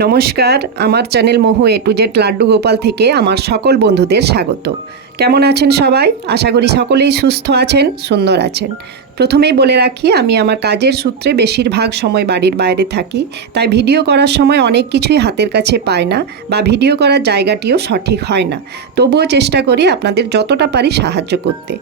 নমস্কার, আমার channel Mohu A to Z Laddu Gopal থেকে আমার সকল বন্ধুদের স্বাগত। কেমন আছেন সবাই? আশা করি সকলেই সুস্থ আছেন, সুন্দর আছেন। প্রথমেই বলে রাখি, আমি আমার কাজের সূত্রে বেশিরভাগ সময় বাড়ির বাইরে থাকি, তাই ভিডিও করার সময় অনেক কিছুই হাতের কাছে পায় না বা ভিডিও করার জায়গাটিও সঠিক হয় না। তবুও চেষ্টা করি আপনাদের যতটা পারি সাহায্য করতে।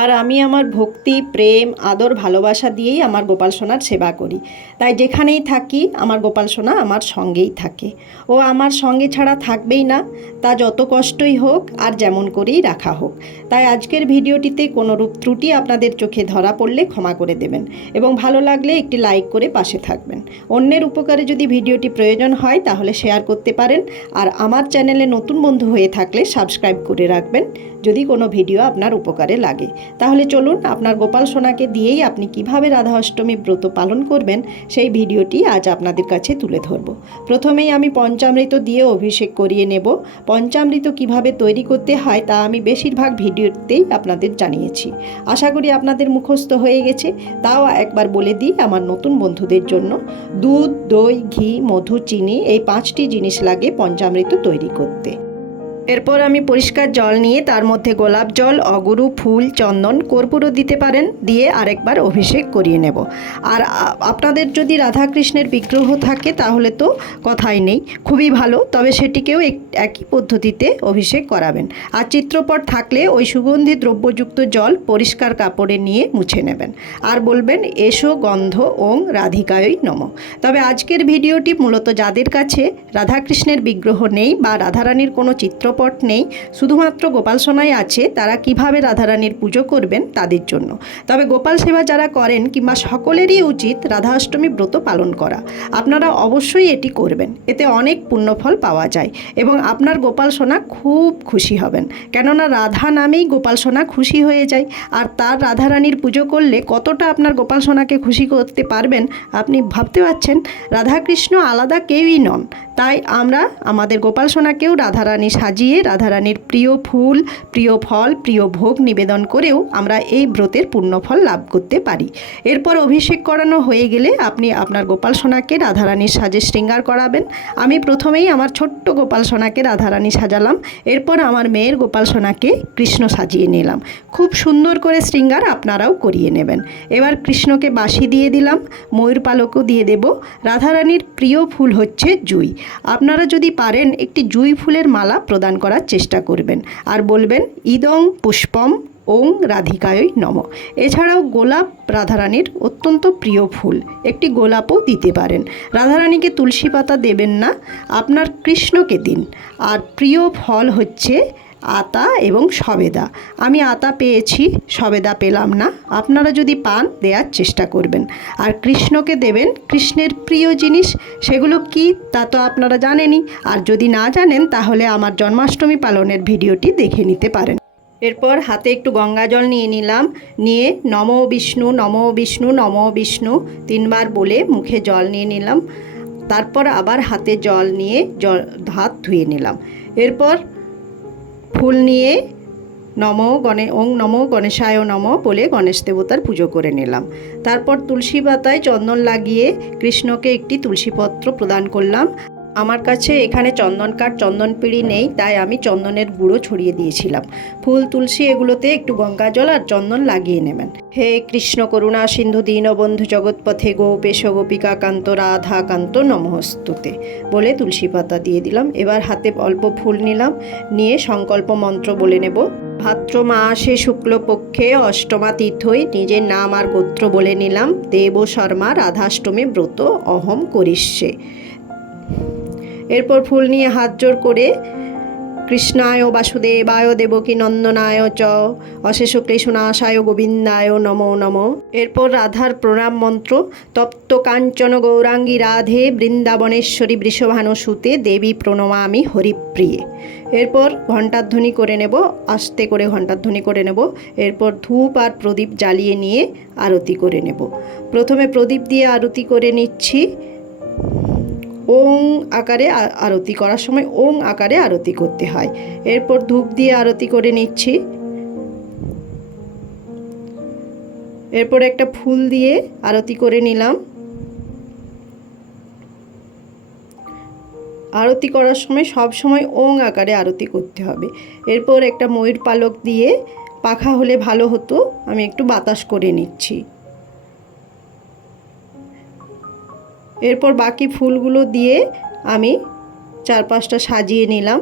আর আমি আমার ভক্তি, প্রেম, আদর, ভালোবাসা দিয়েই আমার গোপাল সোনার সেবা করি। তাই যেখানেই থাকি, আমার গোপাল সোনা আমার সঙ্গেই থাকে। ও আমার সঙ্গে ছাড়া থাকবেই না, তা যত কষ্টই হোক আর যেমন করেই রাখা হোক। তাই আজকের ভিডিওটিতে কোনো রূপ ত্রুটি আপনাদের চোখে ধরা পড়লে ক্ষমা করে দেবেন এবং ভালো লাগলে একটি লাইক করে পাশে থাকবেন। অন্যের উপকারে যদি ভিডিওটি প্রয়োজন হয় তাহলে শেয়ার করতে পারেন আর আমার চ্যানেলে নতুন বন্ধু হয়ে থাকলে সাবস্ক্রাইব করে রাখবেন যদি কোনো ভিডিও আপনার উপকারে লাগে। তাহলে চলুন আপনার গোপাল সোনাকে দিয়েই আপনি কীভাবে রাধা অষ্টমী ব্রত পালন করবেন, সেই ভিডিওটি আজ আপনাদের কাছে তুলে ধরব। প্রথমেই আমি পঞ্চামৃত দিয়ে অভিষেক করিয়ে নেব। পঞ্চামৃত কীভাবে তৈরি করতে হয় তা আমি বেশিরভাগ ভিডিওতেই আপনাদের জানিয়েছি। আশা করি আপনাদের মুখস্থ হয়ে গেছে। তাও একবার বলে দিই আমার নতুন বন্ধুদের জন্য, দুধ, দই, ঘি, মধু, চিনি এই পাঁচটি জিনিস লাগে পঞ্চামৃত তৈরি করতে। এরপর আমি পরিষ্কার জল নিয়ে তার মধ্যে গোলাপ জল, অগুরু, ফুল, চন্দন, কর্পূরও দিতে পারেন, দিয়ে আরেকবার অভিষেক করিয়ে নেব। আর আপনাদের যদি রাধাকৃষ্ণের বিগ্রহ থাকে তাহলে তো কথাই নেই, খুবই ভালো, তবে সেটিকেও এক- একই পদ্ধতিতে অভিষেক করাবেন। আর চিত্রপট থাকলে ওই সুগন্ধি দ্রব্যযুক্ত জল পরিষ্কার কাপড়ে নিয়ে মুছে নেবেন। আর বলবেন, এসো গন্ধ ওং রাধিকায়ই নম। তবে আজকের ভিডিওটি মূলত যাদের কাছে রাধাকৃষ্ণের বিগ্রহ নেই বা রাধারানীর কোনো চিত্রপট নেই। শুধুমাত্র গোপাল সোনাই আছে, তারা কীভাবে রাধারানীর পুজো করবেন তাদের জন্য। তবে গোপাল সেবা যারা করেন কিংবা সকলেরই উচিত রাধা অষ্টমী ব্রত পালন করা। আপনারা অবশ্যই এটি করবেন। এতে অনেক পুণ্যফল পাওয়া যায় এবং আপনার গোপাল সোনা খুব খুশি হবেন। কেননা রাধা নামেই গোপাল সোনা খুশি হয়ে যায়। আর তার রাধারানীর পুজো করলে কতটা আপনার গোপাল সোনাকে খুশি করতে পারবেন আপনি ভাবতে পারছেন? রাধাকৃষ্ণ আলাদা কেউই নন। তাই আমরা আমাদের গোপাল সোনাকেও রাধারানী সাজিয়ে রাধারানীর প্রিয় ফুল, প্রিয় ফল, প্রিয় ভোগ নিবেদন করেও আমরা এই ব্রতের পুণ্যফল লাভ করতে পারি। এরপর অভিষেক করানো হয়ে গেলে আপনি আপনার গোপাল সোনাকে রাধারানীর সাজে শৃঙ্গার করাবেন। আমি প্রথমেই আমার ছোট্ট গোপাল সোনাকে রাধারানী সাজালাম। এরপর আমার মেয়ের গোপাল সোনাকে কৃষ্ণ সাজিয়ে নিলাম। খুব সুন্দর করে শৃঙ্গার আপনারাও করিয়ে নেবেন। এবার কৃষ্ণকে বাঁশি দিয়ে দিলাম, ময়ূর পালকও দিয়ে দেব। রাধারানীর প্রিয় ফুল হচ্ছে জুই। আপনারা যদি পারেন একটি জুই ফুলের মালা প্রদান করার চেষ্টা করবেন। আর বলবেন, ইদং পুষ্পম ওং রাধিকায়ই নম। এছাড়াও গোলাপ রাধারানীর অত্যন্ত প্রিয় ফুল, একটি গোলাপও দিতে পারেন। রাধারানীকে তুলসী পাতা দেবেন না, আপনার কৃষ্ণকে দিন। আর প্রিয় ফল হচ্ছে আতা এবং সবেদা। আমি আতা পেয়েছি, সবেদা পেলাম না। আপনারা যদি পান দেওয়ার চেষ্টা করবেন। আর কৃষ্ণকে দেবেন, কৃষ্ণের প্রিয় জিনিস, সেগুলো কি, তা তো আপনারা জানেনই। আর যদি না জানেন, তাহলে আমার জন্মাষ্টমী পালনের ভিডিওটি দেখে নিতে পারেন। এরপর হাতে একটু গঙ্গা জল নিয়ে নিলাম। নিয়ে নম বিষ্ণু নম বিষ্ণু নম বিষ্ণু তিনবার বলে মুখে জল নিয়ে নিলাম। তারপর আবার হাতে জল নিয়ে জল, হাত ধুয়ে নিলাম। এরপর ফুল নিয়ে নম গণে, ওং নম গণেশায় নম বলে গণেশ দেবতার পুজো করে নিলাম। তারপর তুলসী পাতায় চন্দন লাগিয়ে কৃষ্ণকে একটি তুলসীপত্র প্রদান করলাম। আমার কাছে এখানে চন্দন কাঠ, চন্দন পিড়ি নেই, তাই আমি চন্দনের গুঁড়ো ছড়িয়ে দিয়েছিলাম। ফুল, তুলসী এগুলোতে একটু গঙ্গা জল আর চন্দন লাগিয়ে নেবেন। হে কৃষ্ণ করুণা সিন্ধু দীনবন্ধু জগৎপথে গোপেশ গোপিকা কান্ত রাধা কান্ত নমস্তুতে বলে তুলসী পাতা দিয়ে দিলাম। এবার হাতে অল্প ফুল নিলাম। নিয়ে সংকল্প মন্ত্র বলে নেব। ভাদ্র মাসে শুক্লপক্ষে অষ্টমা তীর্থই নিজের নাম আর গোত্র বলে নিলাম। দেব শর্মা রাধাষ্টমী ব্রত অহম করিষ্যে। এরপর ফুল নিয়ে হাত জোর করে, কৃষ্ণায় বাসুদেব বাসুদেবায় দেবকী নন্দনায় চ, অশেষ কৃষ্ণাশায় গোবিন্দায় নমো নম। এরপর রাধার প্রণাম মন্ত্র, তপ্ত কাঞ্চন গৌরাঙ্গী রাধে, বৃন্দাবনেশ্বরী বৃষভানু সুতে দেবী প্রণমামি হরিপ্রিয়ে। এরপর ঘণ্টাধ্বনি করে নেব, আস্তে করে ঘণ্টাধ্বনি করে নেব, এরপর ধূপ আর প্রদীপ জ্বালিয়ে নিয়ে আরতি করে নেব। প্রথমে প্রদীপ দিয়ে আরতি করে নিচ্ছি ওং আকারে আরতি করার সময় ওং আকারে আরতি করতে হয়। এরপর ধূপ দিয়ে আরতি করে নিচ্ছি। এরপর একটা ফুল দিয়ে আরতি করে নিলাম। আরতি করার সময় সব সময় ওং আকারে আরতি করতে হবে। এরপর একটা ময়ূর পালক দিয়ে পাখা হলে ভালো হতো। আমি একটু বাতাস করে নিচ্ছি। এরপর বাকি ফুলগুলো দিয়ে আমি চারপাশটা সাজিয়ে নিলাম।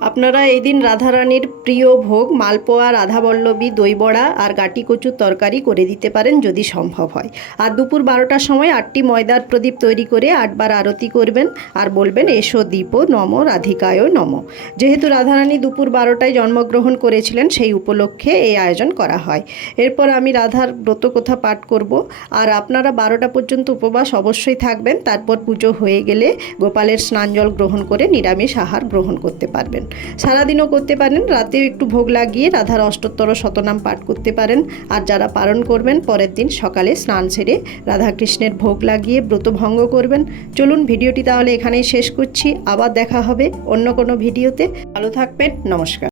আপনারা এই দিন রাধারানীর প্রিয় ভোগ, মালপোয়া রাধাবল্লভী দইবড়া আর গাটি কচুর তরকারি করে দিতে পারেন যদি সম্ভব হয়। আর দুপুর বারোটার সময় আটটি ময়দার প্রদীপ তৈরি করে আটবার আরতি করবেন আর বলবেন, এসো দীপ, নম, রাধিকায় নম। যেহেতু রাধারানী দুপুর বারোটায় জন্মগ্রহণ করেছিলেন, সেই উপলক্ষে এই আয়োজন করা হয়। এরপর আমি রাধার ব্রতকথা পাঠ করব। আর আপনারা বারোটা পর্যন্ত উপবাস অবশ্যই থাকবেন। তারপর পুজো হয়ে গেলে গোপালের স্নান জল গ্রহণ করে নিরামিষ আহার গ্রহণ করতে পারবেন। সারাদিনও করতে পারেন, রাতেও একটু ভোগ লাগিয়ে রাধার অষ্টোত্তর শতনাম পাঠ করতে পারেন। আর যারা পালন করবেন, পরের দিন সকালে স্নান সেরে রাধাকৃষ্ণের ভোগ লাগিয়ে ব্রত ভঙ্গ করবেন। চলুন ভিডিওটি তাহলে এখানেই শেষ করছি। আবার দেখা হবে অন্য কোনো ভিডিওতে। ভালো থাকবেন, নমস্কার।